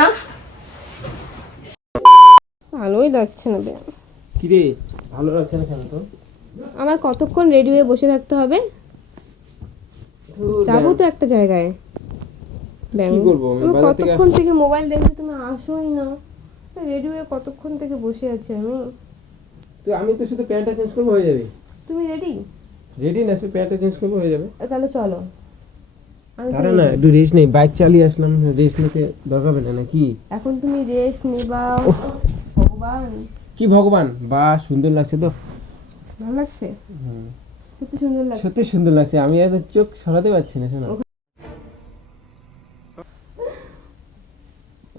না, ভালোই লাগছে না। কি রে, ভালো লাগছে না কেন? তো আমার কতক্ষণ রেডি হয়ে বসে থাকতে হবে? যাবো তো একটা জায়গায়। কি করবো আমি? কতক্ষণ থেকে মোবাইল দেখছি, তুমি আসোই না। রেডি হয়ে কতক্ষণ থেকে বসে আছি আমি। তো আমি তো শুধু প্যান্টটা চেঞ্জ করবো, হয়ে যাবে। তুমি রেডি? রেডি না, শুধু প্যান্টটা চেঞ্জ করবো, হয়ে যাবে। তাহলে চলো। আরে না, একটু রেস্ট নেই, বাইক চালিয়ে আসলাম, রেস্ট নিতে দরকার হবে না নাকি? এখন তুমি রেস্ট নিবা? ভগবান, কি ভগবান, বা সুন্দর লাগছে তো। ভালো লাগছে? সত্যি সুন্দর লাগছে। সত্যি সুন্দর লাগছে, আমি এত চোখ সরাতে পারছি না। শোনো,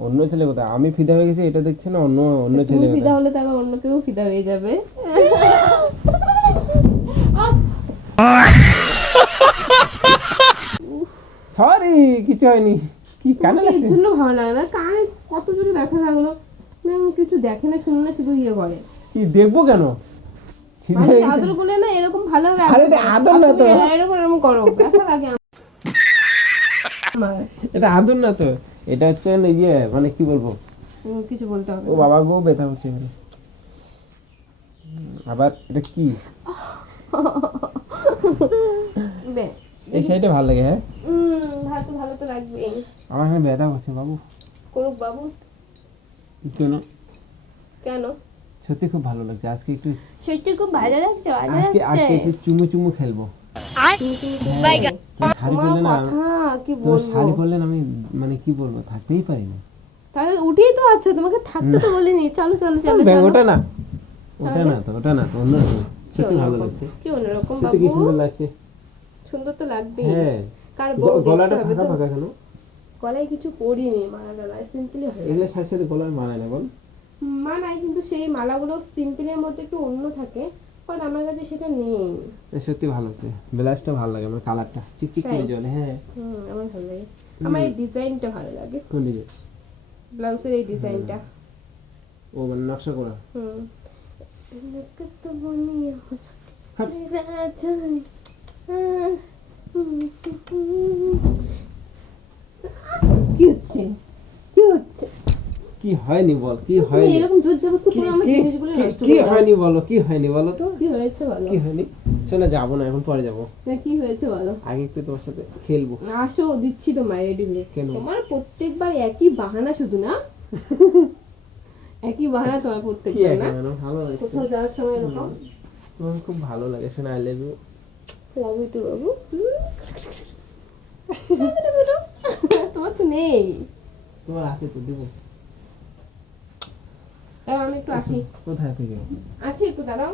অন্য ছেলে কোথায়? আমি ফিদা হয়ে গেছি এটা দেখছে না, অন্য অন্য ছেলে ফিদা হলে তারপর অন্য কেউ ফিদা হয়ে যাবে। সরি, কিছু হয়নি। কি কানে লাগছে? এর জন্য ভালো লাগে না, কানে কত জোরে ব্যথা লাগলো। কিছু দেখে না, শুনে না, শুধু ইয়ে করে। কি দেখবো কেন? আদর করলে না এরকম ভালো হবে। আরে এটা আদর না তো, এরকম করো, ব্যথা লাগে আমার। এটা আদর না তো, এটা হচ্ছে ইয়ে, মানে কি বলবো, কিছু বলতে হবে। ও বাবা গো, ব্যথা হচ্ছে এখানে। আবার এটা কি? এই সাইডে ভালো লাগে। হ্যাঁ, ভালো তো লাগবে। আমার এখানে ব্যথা হচ্ছে বাবু। করুক বাবু। কেন? কেন? সত্যি খুব ভালো লাগছে আজকে, একটু সত্যি খুব ভালো লাগছে। আজকে একটু চুমু চুমু খেলবো। শাড়ি পরলে না, কি বলবো, শাড়ি পরলে আমি মানে কি বলবো, থাকতেই পারি না। তাহলে উঠেই তো আছো, তোমাকে থাকতে তো বলিনি। চলো চলো চলো। ওটা না, ওটা না তো, অন্যরকম। সত্যি ভালো লাগছে। কি অন্যরকম সত্যি কি বাবু? সুন্দর লাগছে। সুন্দর তো লাগবেই। হ্যাঁ, কার বউ গলাটা দেখতে হবে ফাঁকা তো। ফাঁকা কেন? গলায় কিছু পরিনি, মালা সিম্পলি হয়। এগুলো সাথে সাথে গলায় মানায় না বল? মানায়, কিন্তু সেই মালাগুলো সিম্পলের মধ্যে একটু অন্য থাকে, বাট আমার কাছে সেটা নেই। সত্যি ভালো লাগছে, ব্লাউজটা ভালো লাগে আমার, কালারটা চিকচিক করে জ্বলে। হ্যাঁ, আমার ভালো লাগে। আমার এই ডিজাইনটা ভালো লাগে। কোন দিকে? ব্লাউজের এই ডিজাইনটা। ও মানে নকশা করা। কি হচ্ছে? কি হচ্ছে? কি হয়নি বল, কি হয়নি? এরকম জোর জবরদস্তি করে আমার জিনিসগুলো নষ্ট করে কি দাও। হয়নি বলো, কি হয়নি বলো তো? কি হয়েছে বলো? কি হয়নি? শোনা, যাবো না এখন, পরে যাবো। কি হয়েছে বলো? আগে একটু তোমার সাথে খেলবো। আসো, দিচ্ছি তোমার রেডি হয়ে। কেন? তোমার প্রত্যেকবার একই বাহানা শুধু না, একই বাহানা তোমার প্রত্যেকবার না। ভালো লাগে, কোথাও যাওয়ার সময় এরকম। তোমার খুব ভালো লাগে। শোনা, I love you. Love you too বাবু। তোমার তো নেই। তোমার আছে তো, দেবো। আমি একটু আসি। কোথায় থেকে? আসি একটু, দাঁড়াও।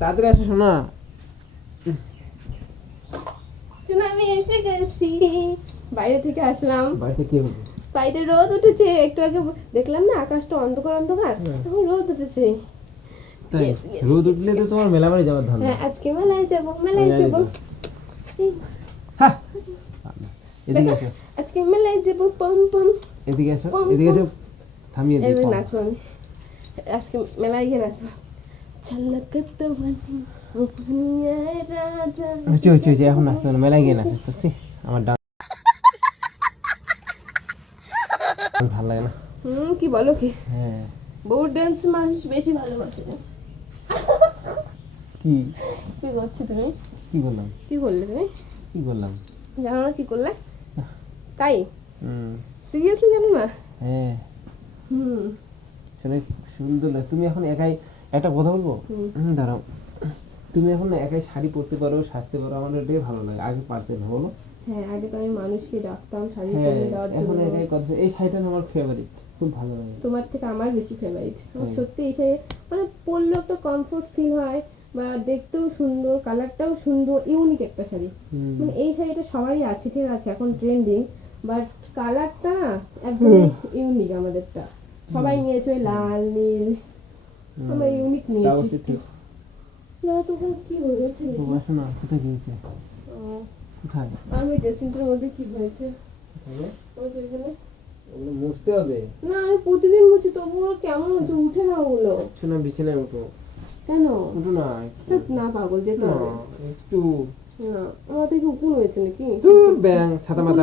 তাড়াতাড়ি আসো শোনা। শোনা, আমি এসে গেছি, বাইরে থেকে আসলাম। বাড়িতে কে হবে? বাইরে রোদ উঠেছে, একটু আগে দেখলাম না আকাশটা অন্ধকার অন্ধকার, এখন রোদ উঠেছে। তাই রোদ উঠলে তো তোমার মেলামারি যাওয়ার ধান। হ্যাঁ, আজকে মেলায় যাবো, মেলায় যাবো। হ্যাঁ, এদিকে আসো, আজকে মেলায় যাবো, পম পম। এদিকে আসো, এদিকে আসো, থামিয়ে দিই। এবার নাচবো আমি, আজকে মেলায় গিয়ে নাচবো। ঝলকত বনি বনিয়ায় রাজা। হচ্ছে এখন নাচতে হবে না, মেলায় গিয়ে নাচতে। আমার ডান্স ভালো লাগে না। কি বলো কি? হ্যাঁ, বউ ডান্স মানুষ বেশি ভালোবাসে। কি কি করছো তুমি? কি বললাম? কি করলে তুমি? কি বললাম জানো না কি করলে? তাই হুম, সিরিয়াসলি জানো না? হ্যাঁ, সুন্দর লাগে। তুমি এখন একাই একটা কথা বলবো, দাঁড়াও। তুমি এখন না একাই শাড়ি পরতে পারো, সাজতে পারো, আমার এটাই ভালো লাগে। আগে পারতে না বলো? হ্যাঁ, আগে তো আমি মানুষকে ডাকতাম শাড়ি হ্যাঁ, পরিয়ে দেওয়ার এখন জন্য। একাই কথা। এই শাড়িটা আমার ফেভারিট, খুব ভালো লাগে। তোমার থেকে আমার বেশি ফেভারিট। আমার সত্যি এই শাড়ি মানে পরলে একটা কমফোর্ট ফিল হয়, বা দেখতেও সুন্দর, কালারটাও সুন্দর, ইউনিক একটা শাড়ি। মানে এই শাড়িটা সবারই আছে, ঠিক আছে, এখন ট্রেন্ডিং, বাট কালারটা একদম ইউনিক। আমাদেরটা সবাই নিয়েছে লাল নীল, আমরা ইউনিক নিয়েছি। না তো কি হয়েছে? শোনা, কোথায় গিয়েছে? কোথায়? আমি ড্রেসিংটার মধ্যে কি হয়েছে মুছতে হবে না, আমি প্রতিদিন মুছি, তবুও কেমন হচ্ছে, উঠে না ওগুলো। শোনা, বিছানায় উঠো। কেন? উঠো না, না পাগল, যেতে হবে একটু। না, আমার থেকে উকুন হয়েছে নাকি? দূর ব্যাং ছাতা মাথা।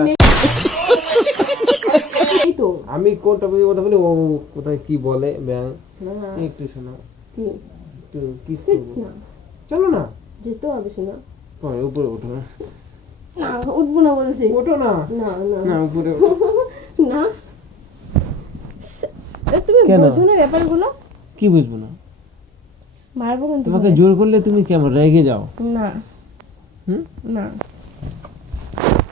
এই তো আমি কোন টপিকে কথা বলি ও কোথায় কি বলে ব্যাং না একটু শোনো, কি একটু কিস ঠিক করবো, না চলো না যেতে হবে শোনা পরে উপরে ওঠো, না উঠবো না বলছি ওঠো না, না না না উপরে ওঠো। না তুমি কেন? বোঝো না ব্যাপারগুলো, কি বুঝবো না? মারবো কিন্তু তোমাকে পরে। জোর করলে তুমি কেমন রেগে যাও? না হুম? না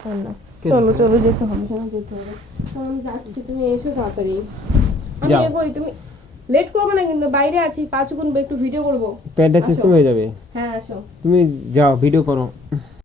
আর না। কেন? চলো চলো যেতে হবে শোনা যেতে হবে আমি যাচ্ছি তুমি এসো তাড়াতাড়ি আমি যাও। এগোই তুমি লেট করবে না কিন্তু বাইরে আছি পাঁচ গুনবো একটু ভিডিও করবো প্যান্টটা আসো। সিস্টেম হয়ে যাবে, হ্যাঁ আসো তুমি যাও ভিডিও করো।